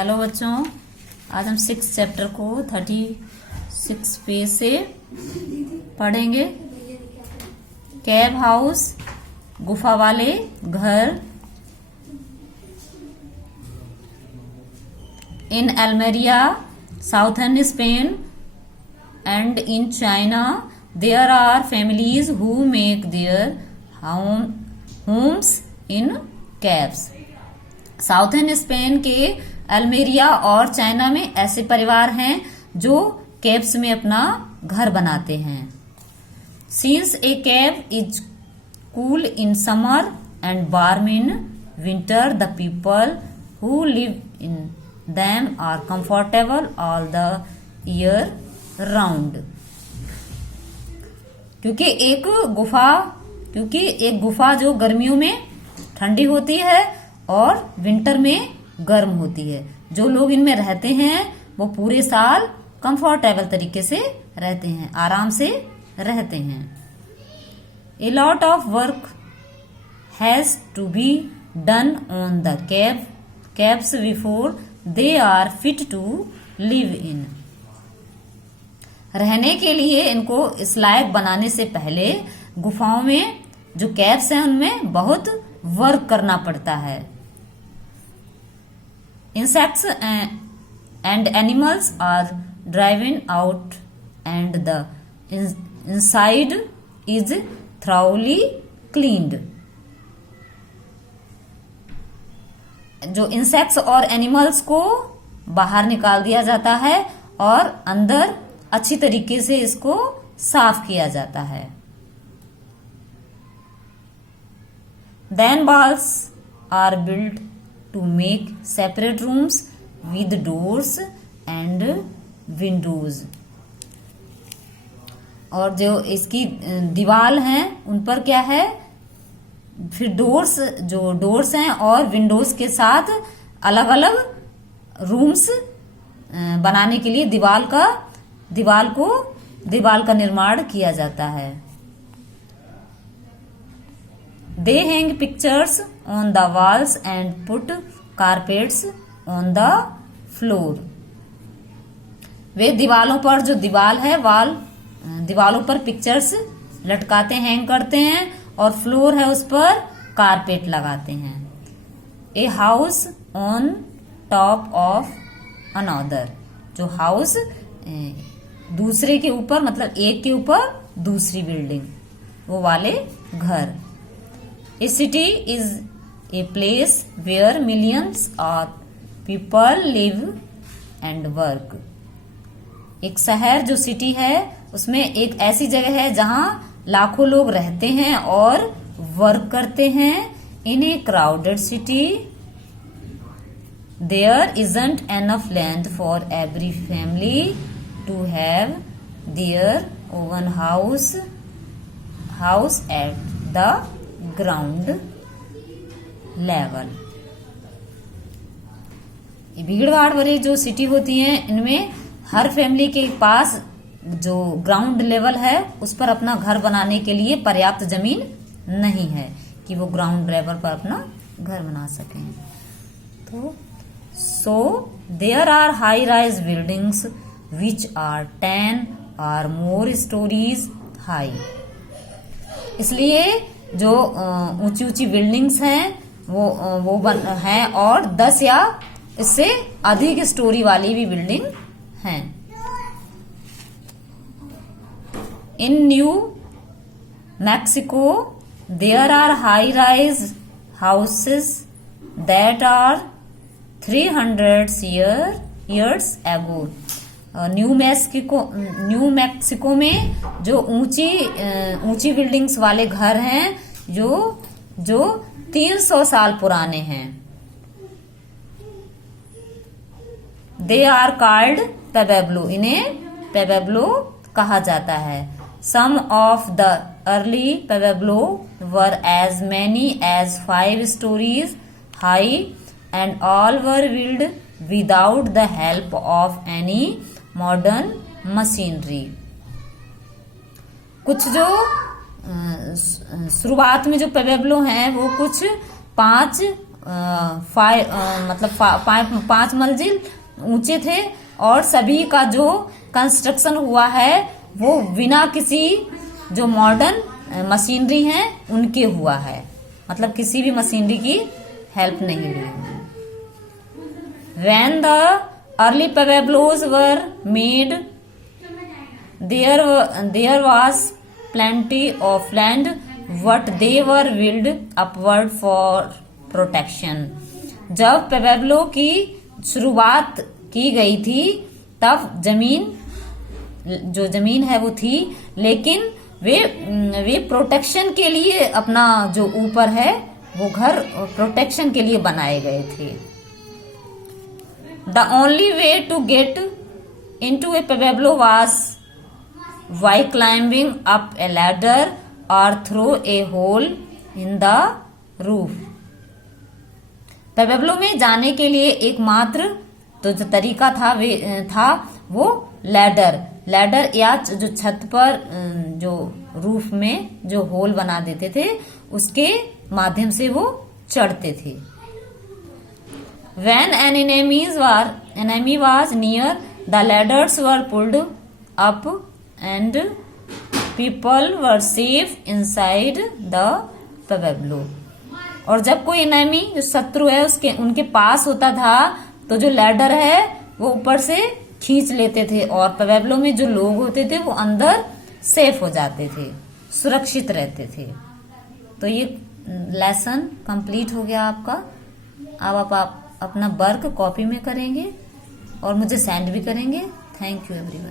Hello बच्चों, आज हम 6 चैप्टर को 36 पेज से पढ़ेंगे। केव हाउस, गुफा वाले घर। In Almeria, southern Spain and in China there are families who make their homes in caves. Southern Spain के अल्मेरिया और चाइना में ऐसे परिवार हैं जो केव्स में अपना घर बनाते हैं। Since a cave is cool in summer and warm in winter, the people who live in them are comfortable all the year round. क्योंकि एक गुफा जो गर्मियों में ठंडी होती है और विंटर में गर्म होती है, जो लोग इनमें रहते हैं वो पूरे साल कंफर्टेबल तरीके से रहते हैं, आराम से रहते हैं। A lot of work has to be done on the caves before they are fit to live in. रहने के लिए इनको इस लायक बनाने से पहले गुफाओं में जो केव्स हैं उनमें बहुत वर्क करना पड़ता है। Insects and animals are driven out and the inside is thoroughly cleaned. जो इंसेक्ट्स और एनिमल्स को बाहर निकाल दिया जाता है और अंदर अच्छी तरीके से इसको साफ किया जाता है। Then walls are built to make separate rooms with doors and windows. और जो इसकी दीवार हैं उन पर क्या है, फिर डोर्स हैं और विंडोज के साथ अलग अलग रूम्स बनाने के लिए दीवार का निर्माण किया जाता है। They hang pictures on the walls and put carpets on the floor. वे दीवालों पर जो दीवालों पर पिक्चर्स लटकाते हैं, हैंग करते हैं और फ्लोर है उस पर कारपेट लगाते हैं। A house on top of another, जो हाउस दूसरे के ऊपर, मतलब एक के ऊपर दूसरी बिल्डिंग, वो वाले घर। A city is a place where millions of people live and work. एक शहर जो सिटी है उसमें एक ऐसी जगह है जहां लाखों लोग रहते हैं और वर्क करते हैं। In a crowded city, there isn't enough land for every family to have their own house at the ground level. भीड़ भाड़ भरी जो सिटी होती हैं इनमें हर फैमिली के पास जो ग्राउंड लेवल है उस पर अपना घर बनाने के लिए पर्याप्त जमीन नहीं है कि वो ग्राउंड लेवल पर अपना घर बना सकें। तो there are high rise buildings which are 10 or more stories high. इसलिए जो ऊंची ऊंची बिल्डिंग्स हैं वो हैं और 10 या इससे अधिक स्टोरी वाली भी बिल्डिंग हैं। In New Mexico there are high rise houses that are 300 years ago. New Mexico में जो ऊंची बिल्डिंग्स वाले घर हैं जो 300 साल पुराने हैं। दे आर कॉल्ड पेबेब्लो, इन्हें पेबेब्लो कहा जाता है। Some of the early pueblo were as many as 5 stories high and all were build without the help of any modern machinery. कुछ जो शुरुआत में जो पेबेब्लो हैं वो कुछ 5 पांच मंजिल ऊंचे थे और सभी का जो कंस्ट्रक्शन हुआ है वो बिना किसी जो मॉडर्न मशीनरी है उनके हुआ है, मतलब किसी भी मशीनरी की हेल्प नहीं ली। When the early pueblos were made, there was plenty of land, but they were built upward for protection. जब पुएब्लो की शुरुआत की गई थी तब जो जमीन है वो थी, लेकिन वे प्रोटेक्शन के लिए अपना जो ऊपर है वो घर प्रोटेक्शन के लिए बनाए गए थे। The only way to get into a pueblo was by climbing up a ladder or through a hole in the roof. Pueblo में जाने के लिए एकमात्र तो जो तरीका था वो लैडर या जो छत पर जो रूफ में जो होल बना देते थे उसके माध्यम से वो चढ़ते थे। When an enemy was near, the ladders were pulled up and people were safe inside the pueblo. और जब कोई एनिमी जो शत्रु है उनके पास होता था तो जो लैडर है वो ऊपर से खींच लेते थे और पुएब्लो में जो लोग होते थे वो अंदर सेफ हो जाते थे, सुरक्षित रहते थे। तो ये लेसन कंप्लीट हो गया आपका। अब आप अपना वर्क कॉपी में करेंगे और मुझे सेंड भी करेंगे। Thank you everyone.